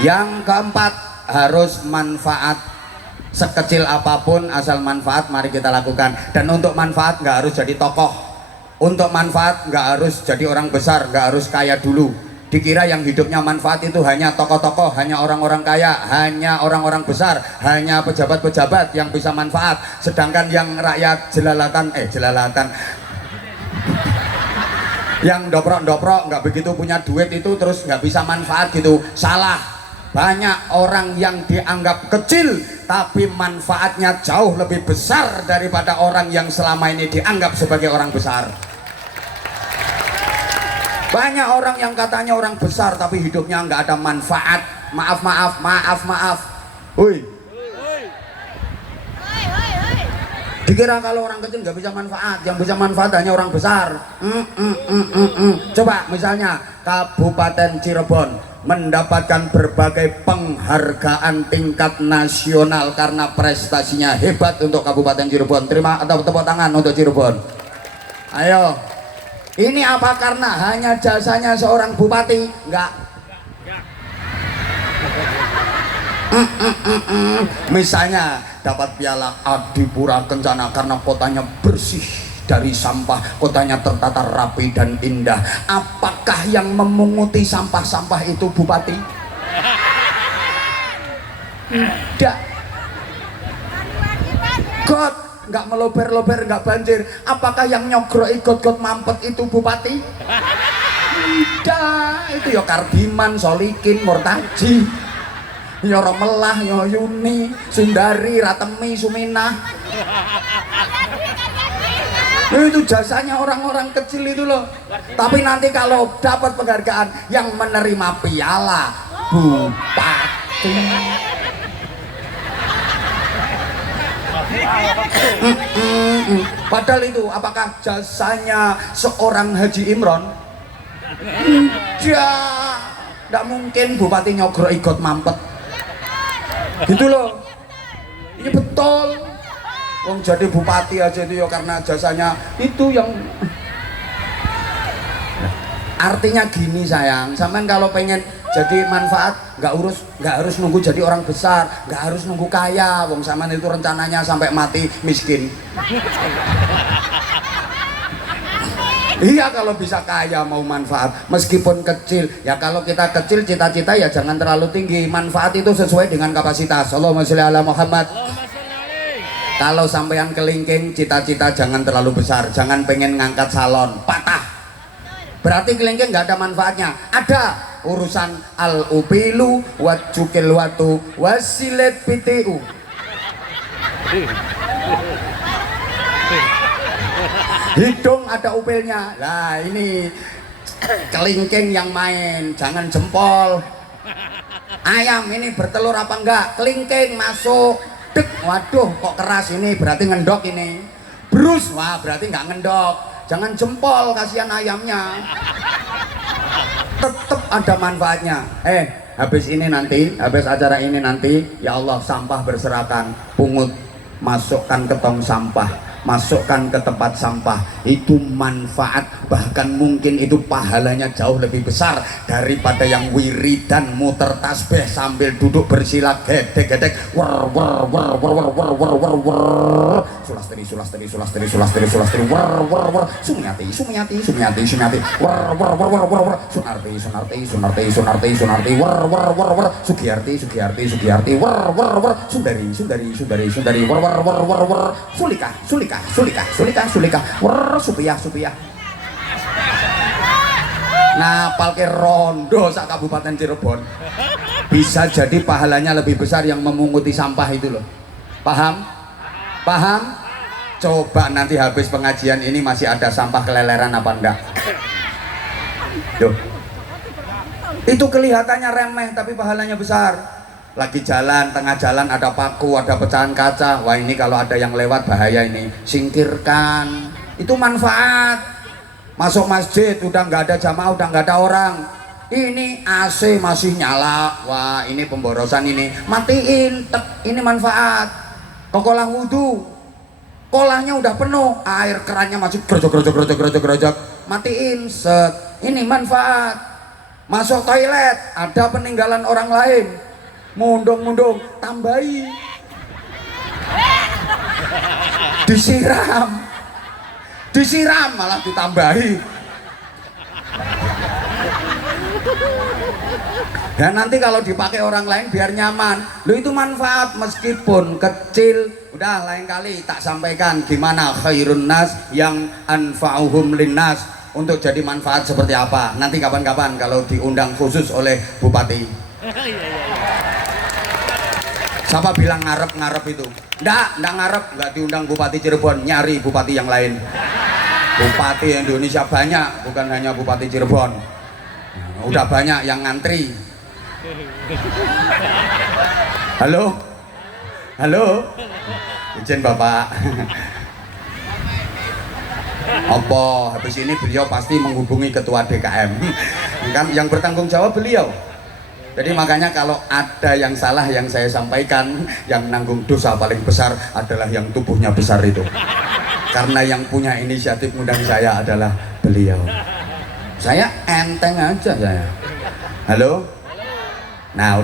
Yang keempat, harus manfaat. Sekecil apapun asal manfaat mari kita lakukan. Dan untuk manfaat nggak harus jadi tokoh, untuk manfaat nggak harus jadi orang besar, nggak harus kaya dulu. Dikira yang hidupnya manfaat itu hanya tokoh-tokoh, hanya orang-orang kaya, hanya orang-orang besar, hanya pejabat-pejabat yang bisa manfaat. Sedangkan yang rakyat jelalatan yang doprok-doprok nggak begitu punya duit itu terus nggak bisa manfaat gitu. Salah. Banyak orang yang dianggap kecil tapi manfaatnya jauh lebih besar daripada orang yang selama ini dianggap sebagai orang besar. Banyak orang yang katanya orang besar tapi hidupnya nggak ada manfaat. Maaf. Woi, dikira kalau orang kecil nggak bisa manfaat, yang bisa manfaat hanya orang besar. Coba misalnya Kabupaten Cirebon mendapatkan berbagai penghargaan tingkat nasional karena prestasinya hebat untuk Kabupaten Cirebon. Terima atau tepuk tangan untuk Cirebon. Ayo, ini apa karena hanya jasanya seorang bupati? Enggak. Misalnya dapat piala Adipura Kencana karena kotanya bersih dari sampah, kotanya tertata rapi dan indah. Apakah yang memunguti sampah-sampah itu bupati? Tidak. God, nggak melober-lober, nggak banjir. Apakah yang nyogroi got-got mampet itu bupati? Tidak. Itu ya Kardiman, Solikin, Murtaji, ya Romelah, ya Yuni, Sundari, Ratemi, Suminah. Itu jasanya orang-orang kecil itu loh. Tapi nanti kalau dapat penghargaan yang menerima piala bupati. Padahal itu apakah jasanya seorang Haji Imron? Tidak mungkin bupati nyogroi got mampet gitu loh. Ini betul. Wong jadi bupati aja itu ya karena jasanya itu yang. Artinya gini sayang, sampean kalau pengen jadi manfaat nggak harus nunggu jadi orang besar, nggak harus nunggu kaya. Wong sampean itu rencananya sampai mati miskin. Iya, kalau bisa kaya mau manfaat meskipun kecil. Ya kalau kita kecil cita-cita ya jangan terlalu tinggi. Manfaat itu sesuai dengan kapasitas. Allahumma sholli ala Muhammad. Kalau sampean kelingking cita-cita jangan terlalu besar. Jangan pengen ngangkat salon, patah. Berarti kelingking nggak ada manfaatnya. Ada urusan al-upilu wajukil watu wasilet PTU. Hidung ada upilnya. Nah ini kelingking yang main, jangan jempol. Ayam ini bertelur apa enggak? Kelingking masuk, dek, waduh kok keras ini, berarti ngendok ini. Brus, wah berarti nggak ngendok. Jangan jempol, kasihan ayamnya. Tetap ada manfaatnya. Habis ini nanti, habis acara ini nanti, ya Allah sampah berserakan, pungut, masukkan ke tong sampah, masukkan ke tempat sampah. Itu manfaat, bahkan mungkin itu pahalanya jauh lebih besar daripada yang wiridan muter tasbih sambil duduk bersila gedek-gedek war sulastri war sumiati sunarti war sugiyarti war sundari war sulika war supiah. Nah, palke rondo sak Kabupaten Cirebon bisa jadi pahalanya lebih besar yang memunguti sampah itu loh. Paham? Coba nanti habis pengajian ini masih ada sampah keleleran apa enggak? Duh. Itu kelihatannya remeh tapi pahalanya besar. Lagi jalan, tengah jalan ada paku, ada pecahan kaca. Wah ini kalau ada yang lewat bahaya ini. Singkirkan. Itu manfaat. Masuk masjid udah nggak ada jamaah, udah nggak ada orang. Ini AC masih nyala. Wah ini pemborosan ini. Matiin. Tek. Ini manfaat. Ke kolam wudhu, kolahnya udah penuh, air kerannya masih grojok. Matiin. Set. Ini manfaat. Masuk toilet ada peninggalan orang lain, mundung-mundung tambahi, disiram malah ditambahi. Dan nanti kalau dipakai orang lain biar nyaman, lo itu manfaat meskipun kecil. Udah lain kali tak sampaikan gimana khairun nas yang anfa'uhum linnas, untuk jadi manfaat seperti apa. Nanti kapan-kapan kalau diundang khusus oleh Bupati. Siapa bilang ngarep-ngarep itu? Nggak ngarep, nggak diundang Bupati Cirebon, nyari bupati yang lain. Bupati Indonesia banyak, bukan hanya Bupati Cirebon. Udah banyak yang ngantri. Halo? Halo? Izin Bapak. Apa habis ini beliau pasti menghubungi ketua DKM. Kan yang bertanggung jawab beliau. Jadi makanya kalau ada yang salah yang saya sampaikan, yang nanggung dosa paling besar adalah yang tubuhnya besar itu. Karena yang punya inisiatif undang saya adalah beliau. Saya enteng aja saya. Halo? Nah,